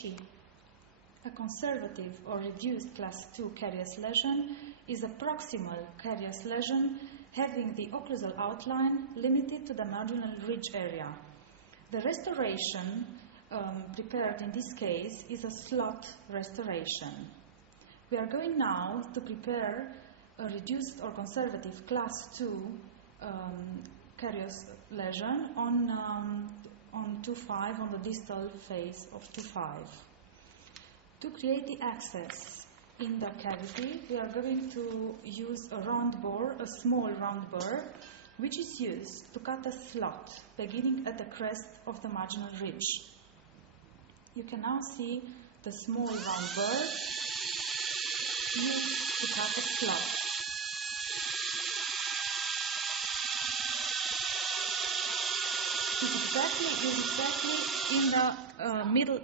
A conservative or reduced class 2 carious lesion is a proximal carious lesion having the occlusal outline limited to the marginal ridge area. The restoration prepared in this case is a slot restoration. We are going now to prepare a reduced or conservative class 2 carious lesion on 2.5 on the distal face of 2.5. To create the access in the cavity, we are going to use a round bore, a small round bore, which is used to cut a slot beginning at the crest of the marginal ridge. You can now see the small round bore used to cut a slot. Is exactly in the middle.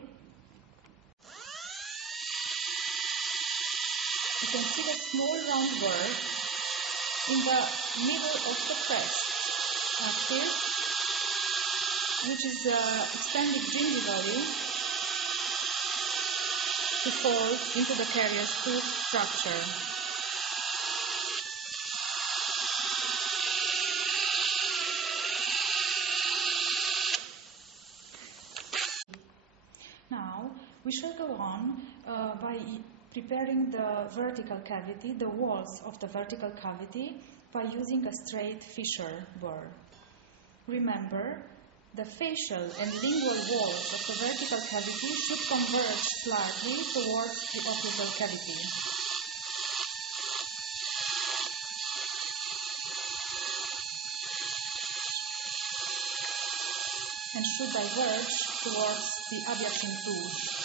You can see the small round bore in the middle of the crest axis, which is extended gingivally to fall into the carious tooth structure. Now, we shall go on by preparing the vertical cavity, the walls of the vertical cavity, by using a straight fissure bore. Remember, the facial and lingual walls of the vertical cavity should converge slightly towards the occlusal cavity. And should diverge towards the adjacent tooth.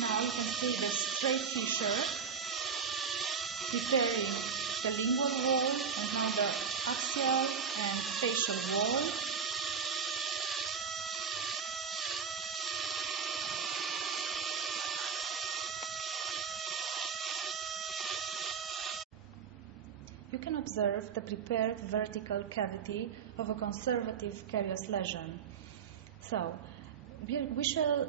Now you can see the straight fissure preparing the lingual wall and now the axial and facial wall. You can observe the prepared vertical cavity of a conservative carious lesion. So, we shall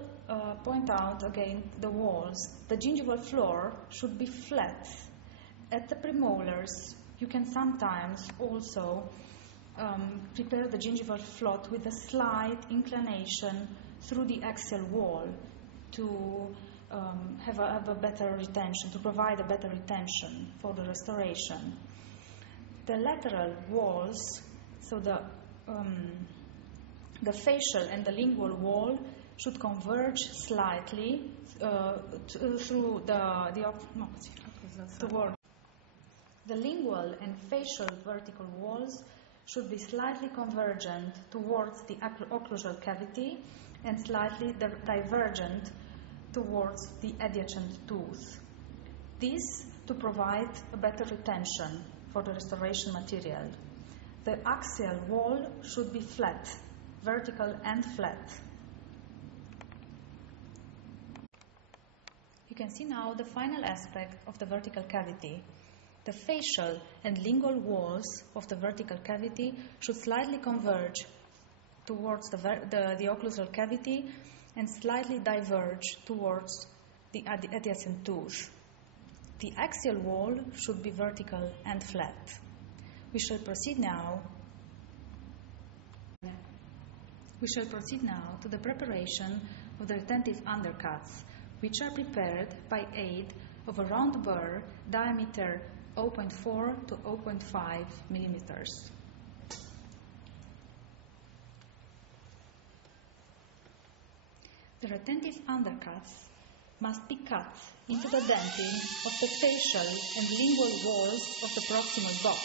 point out again the walls. The gingival floor should be flat. At the premolars, you can sometimes also prepare the gingival float with a slight inclination through the axial wall to have a better retention, to provide a better retention for the restoration. The lateral walls, so the facial and the lingual wall should converge slightly through toward the lingual and facial vertical walls should be slightly convergent towards the occlusal cavity and slightly divergent towards the adjacent tooth. This to provide a better retention for the restoration material. The axial wall should be flat, vertical and flat. You can see now the final aspect of the vertical cavity. The facial and lingual walls of the vertical cavity should slightly converge towards the occlusal cavity and slightly diverge towards the adjacent tooth. The axial wall should be vertical and flat. We shall proceed now to the preparation of the retentive undercuts, which are prepared by aid of a round burr diameter 0.4 to 0.5 millimeters. The retentive undercuts must be cut into the denting of the facial and lingual walls of the proximal box.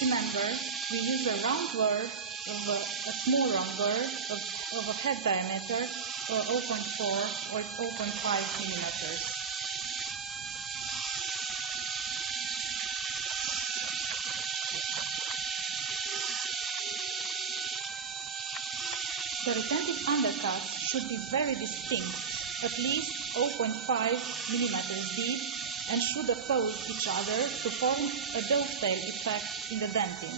Remember, we use a round burr a small round burr of a head diameter of 0.4 or 0.5 millimeters. The retentive undercuts should be very distinct, at least 0.5 millimeters deep, and should oppose each other to form a dovetail effect in the dentin.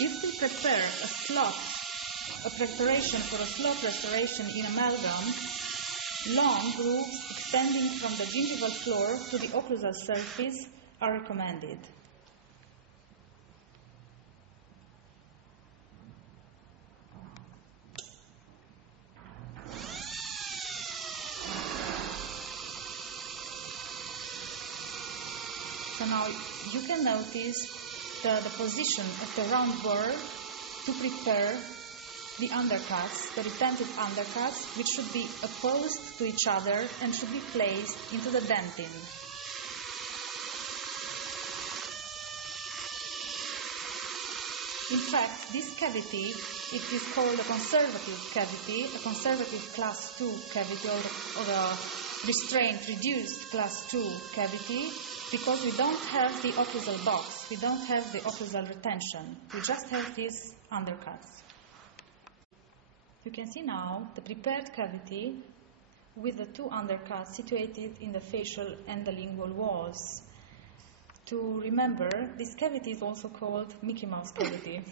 If we prepare a preparation for a slot restoration in amalgam, long grooves extending from the gingival floor to the occlusal surface are recommended. So now you can notice the position of the round burr to prepare the undercuts, the retentive undercuts, which should be opposed to each other and should be placed into the dentin. In fact, this cavity, it is called a conservative cavity, a conservative class 2 cavity, or a restrained, reduced class 2 cavity, because we don't have the occlusal box, we don't have the occlusal retention, we just have these undercuts. You can see now the prepared cavity with the two undercuts situated in the facial and the lingual walls. To remember, this cavity is also called Mickey Mouse cavity.